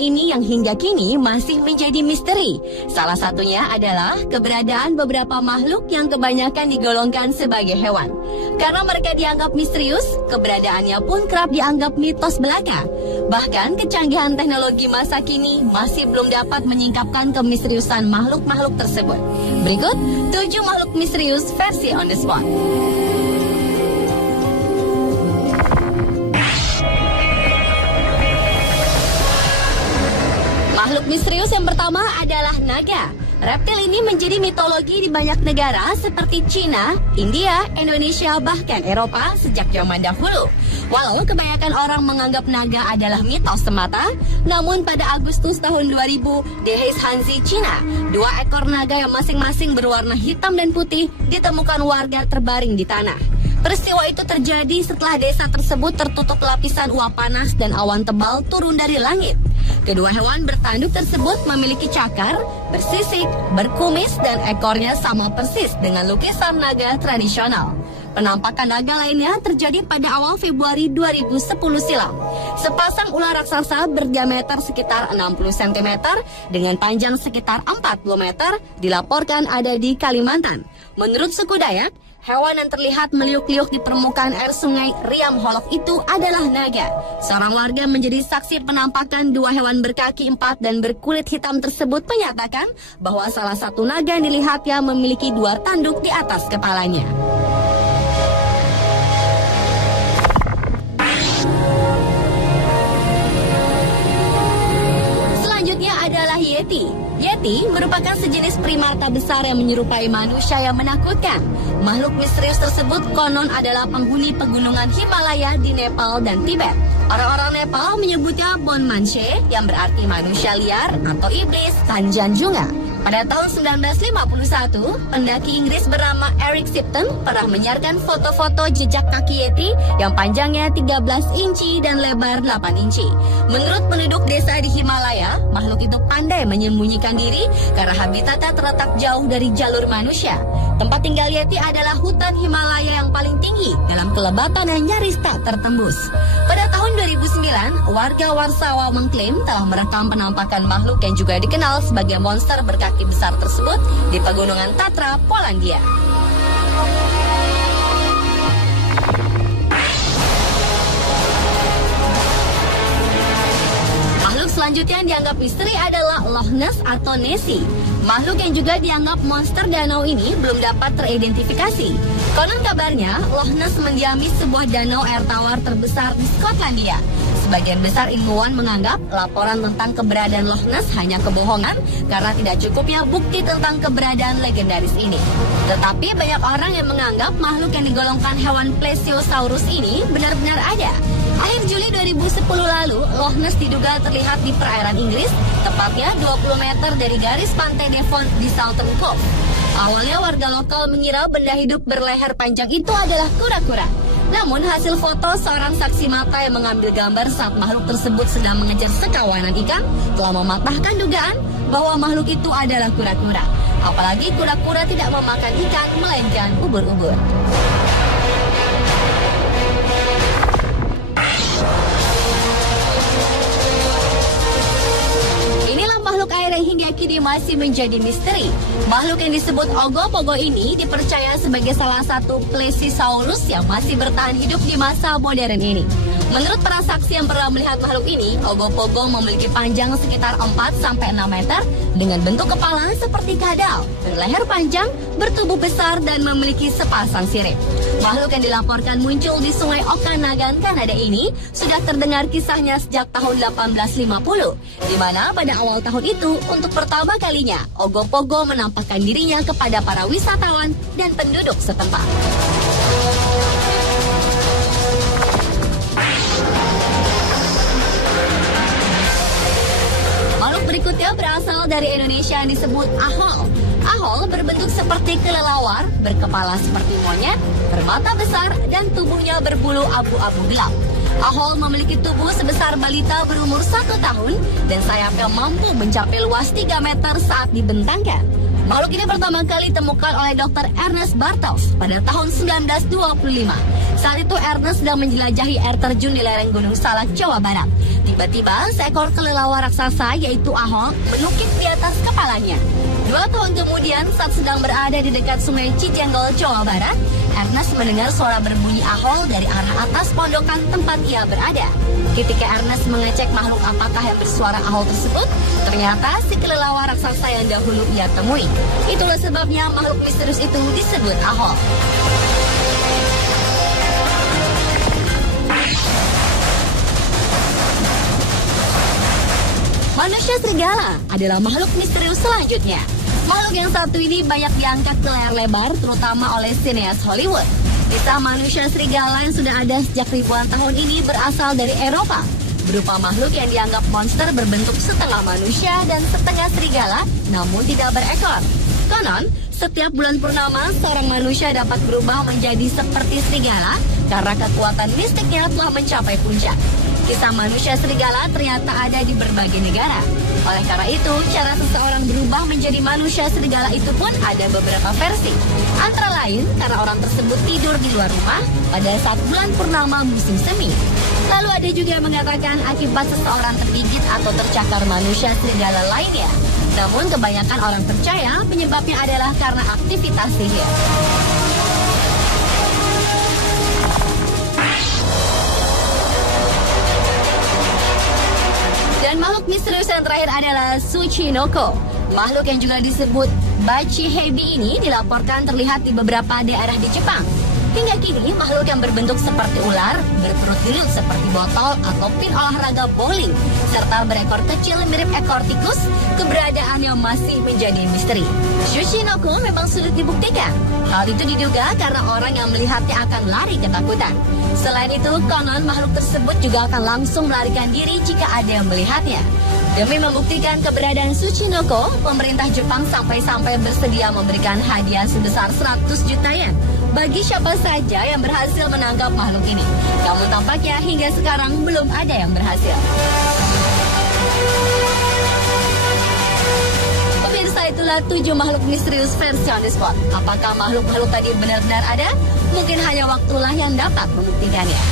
ini yang hingga kini masih menjadi misteri. Salah satunya adalah keberadaan beberapa makhluk yang kebanyakan digolongkan sebagai hewan. Karena mereka dianggap misterius, keberadaannya pun kerap dianggap mitos belaka. Bahkan kecanggihan teknologi masa kini masih belum dapat menyingkapkan kemisteriusan makhluk-makhluk tersebut. Berikut 7 makhluk misterius versi on the spot. Makhluk misterius yang pertama adalah naga. Reptil ini menjadi mitologi di banyak negara seperti Cina, India, Indonesia, bahkan Eropa sejak zaman dahulu. Walau kebanyakan orang menganggap naga adalah mitos semata, namun pada Agustus tahun 2000 di Heishanzi, Cina, 2 ekor naga yang masing-masing berwarna hitam dan putih ditemukan warga terbaring di tanah. Peristiwa itu terjadi setelah desa tersebut tertutup lapisan uap panas dan awan tebal turun dari langit. Kedua hewan bertanduk tersebut memiliki cakar, bersisik, berkumis, dan ekornya sama persis dengan lukisan naga tradisional. Penampakan naga lainnya terjadi pada awal Februari 2010 silam. Sepasang ular raksasa berdiameter sekitar 60 cm dengan panjang sekitar 40 meter dilaporkan ada di Kalimantan. Menurut suku Dayak, hewan yang terlihat meliuk-liuk di permukaan air sungai Riam Holok itu adalah naga. Seorang warga menjadi saksi penampakan 2 hewan berkaki 4 dan berkulit hitam tersebut menyatakan bahwa salah satu naga yang dilihatnya memiliki 2 tanduk di atas kepalanya. Selanjutnya adalah Yeti. Yeti merupakan sejenis primata besar yang menyerupai manusia yang menakutkan. Makhluk misterius tersebut konon adalah penghuni pegunungan Himalaya di Nepal dan Tibet. Orang-orang Nepal menyebutnya Bon Manche yang berarti manusia liar atau iblis Tanjanjunga. Pada tahun 1951, pendaki Inggris bernama Eric Shipton pernah menyiarkan foto-foto jejak kaki Yeti yang panjangnya 13 inci dan lebar 8 inci. Menurut penduduk desa di Himalaya, makhluk itu pandai menyembunyikan diri karena habitatnya terletak jauh dari jalur manusia. Tempat tinggal Yeti adalah hutan Himalaya yang paling tinggi dalam kelebatan yang nyaris tak tertembus. Pada tahun 2009, warga Warsawa mengklaim telah merekam penampakan makhluk yang juga dikenal sebagai monster berkaki besar tersebut di pegunungan Tatra, Polandia. Makhluk selanjutnya yang dianggap misteri adalah Loch Ness atau Nessie. Makhluk yang juga dianggap monster danau ini belum dapat teridentifikasi. Konon kabarnya, Loch Ness mendiami sebuah danau air tawar terbesar di Skotlandia. Sebagian besar ilmuwan menganggap laporan tentang keberadaan Loch Ness hanya kebohongan karena tidak cukupnya bukti tentang keberadaan legendaris ini. Tetapi banyak orang yang menganggap makhluk yang digolongkan hewan Plesiosaurus ini benar-benar ada. Akhir Juli 2010 lalu, Loch Ness diduga terlihat di perairan Inggris, tepatnya 20 meter dari garis pantai Devon di Southern Cove. Awalnya warga lokal mengira benda hidup berleher panjang itu adalah kura-kura. Namun hasil foto seorang saksi mata yang mengambil gambar saat makhluk tersebut sedang mengejar sekawanan ikan telah mematahkan dugaan bahwa makhluk itu adalah kura-kura. Apalagi kura-kura tidak memakan ikan melainkan ubur-ubur. Makhluk air yang hingga kini masih menjadi misteri. Makhluk yang disebut Ogopogo ini dipercaya sebagai salah satu Plesiosaurus yang masih bertahan hidup di masa modern ini. Menurut para saksi yang pernah melihat makhluk ini, Ogopogo memiliki panjang sekitar 4-6 meter dengan bentuk kepala seperti kadal, berleher panjang, bertubuh besar, dan memiliki sepasang sirip. Makhluk yang dilaporkan muncul di Sungai Okanagan, Kanada ini sudah terdengar kisahnya sejak tahun 1850, di mana pada awal tahun itu, untuk pertama kalinya, Ogopogo menampakkan dirinya kepada para wisatawan dan penduduk setempat. Makhluk berikutnya berasal dari Indonesia yang disebut ahol. Ahol berbentuk seperti kelelawar, berkepala seperti monyet, bermata besar, dan tubuhnya berbulu abu-abu gelap. Ahol memiliki tubuh sebesar balita berumur 1 tahun dan sayapnya mampu mencapai luas 3 meter saat dibentangkan. Makhluk ini pertama kali ditemukan oleh Dr. Ernest Bartels pada tahun 1925. Saat itu Ernest sedang menjelajahi air terjun di lereng Gunung Salak, Jawa Barat. Tiba-tiba seekor kelelawar raksasa yaitu ahol menukik di atas kepalanya. 2 tahun kemudian saat sedang berada di dekat sungai Cijenggol, Jawa Barat, Ernest mendengar suara berbunyi ahol dari arah atas pondokan tempat ia berada. Ketika Ernest mengecek makhluk apakah yang bersuara ahol tersebut, ternyata si kelelawar raksasa yang dahulu ia temui. Itulah sebabnya makhluk misterius itu disebut ahol. Manusia serigala adalah makhluk misterius selanjutnya. Makhluk yang satu ini banyak diangkat ke layar lebar, terutama oleh sineas Hollywood. Kisah manusia serigala yang sudah ada sejak ribuan tahun ini berasal dari Eropa, berupa makhluk yang dianggap monster berbentuk setengah manusia dan setengah serigala, namun tidak berekor. Konon, setiap bulan purnama, seorang manusia dapat berubah menjadi seperti serigala karena kekuatan mistiknya telah mencapai puncak. Kisah manusia serigala ternyata ada di berbagai negara. Oleh karena itu, cara seseorang berubah menjadi manusia serigala itu pun ada beberapa versi. Antara lain, karena orang tersebut tidur di luar rumah pada saat bulan purnama musim semi. Lalu ada juga yang mengatakan akibat seseorang tergigit atau tercakar manusia serigala lainnya. Namun kebanyakan orang percaya penyebabnya adalah karena aktivitas sihir. Dan makhluk misterius yang terakhir adalah Tsuchinoko. Makhluk yang juga disebut Bachihebi ini dilaporkan terlihat di beberapa daerah di Jepang. Hingga kini, makhluk yang berbentuk seperti ular, berperut gilut seperti botol atau pin olahraga bowling, serta berekor kecil mirip ekor tikus, keberadaannya masih menjadi misteri. Tsuchinoko memang sulit dibuktikan. Hal itu diduga karena orang yang melihatnya akan lari ketakutan. Selain itu, konon makhluk tersebut juga akan langsung melarikan diri jika ada yang melihatnya. Demi membuktikan keberadaan Tsuchinoko, pemerintah Jepang sampai-sampai bersedia memberikan hadiah sebesar 100 juta yen bagi siapa saja yang berhasil menangkap makhluk ini. Namun tampaknya hingga sekarang belum ada yang berhasil. Pemirsa, itulah 7 makhluk misterius versi On The Spot. Apakah makhluk-makhluk tadi benar-benar ada? Mungkin hanya waktulah yang dapat membuktikannya.